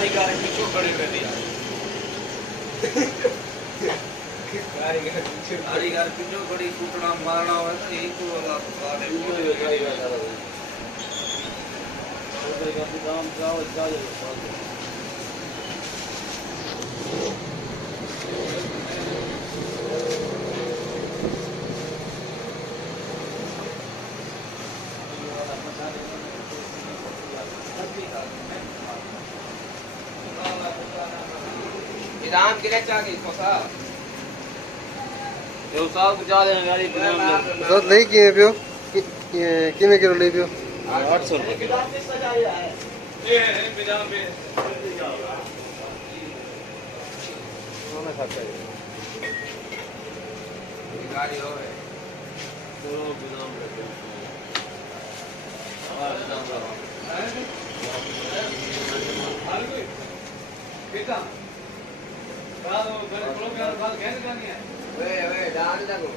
कारीगर पीछे खड़े कर दिया कारीगर पीछे खड़ी टूटना मारना हो तो यही तो वाला बात है काम जाओ जाओ राम किरे चागी कोसा यो साहब को जा देने गाड़ी सर नहीं किए पियो किने किलो ले पियो 800 रुपए किलो ये बिदाम में सोना खाता है गाड़ी हो है पूरा बिदाम लेके हां बिदाम हाल कोई बेटा बाल घर को बाल कहने जानी है वे डाल दो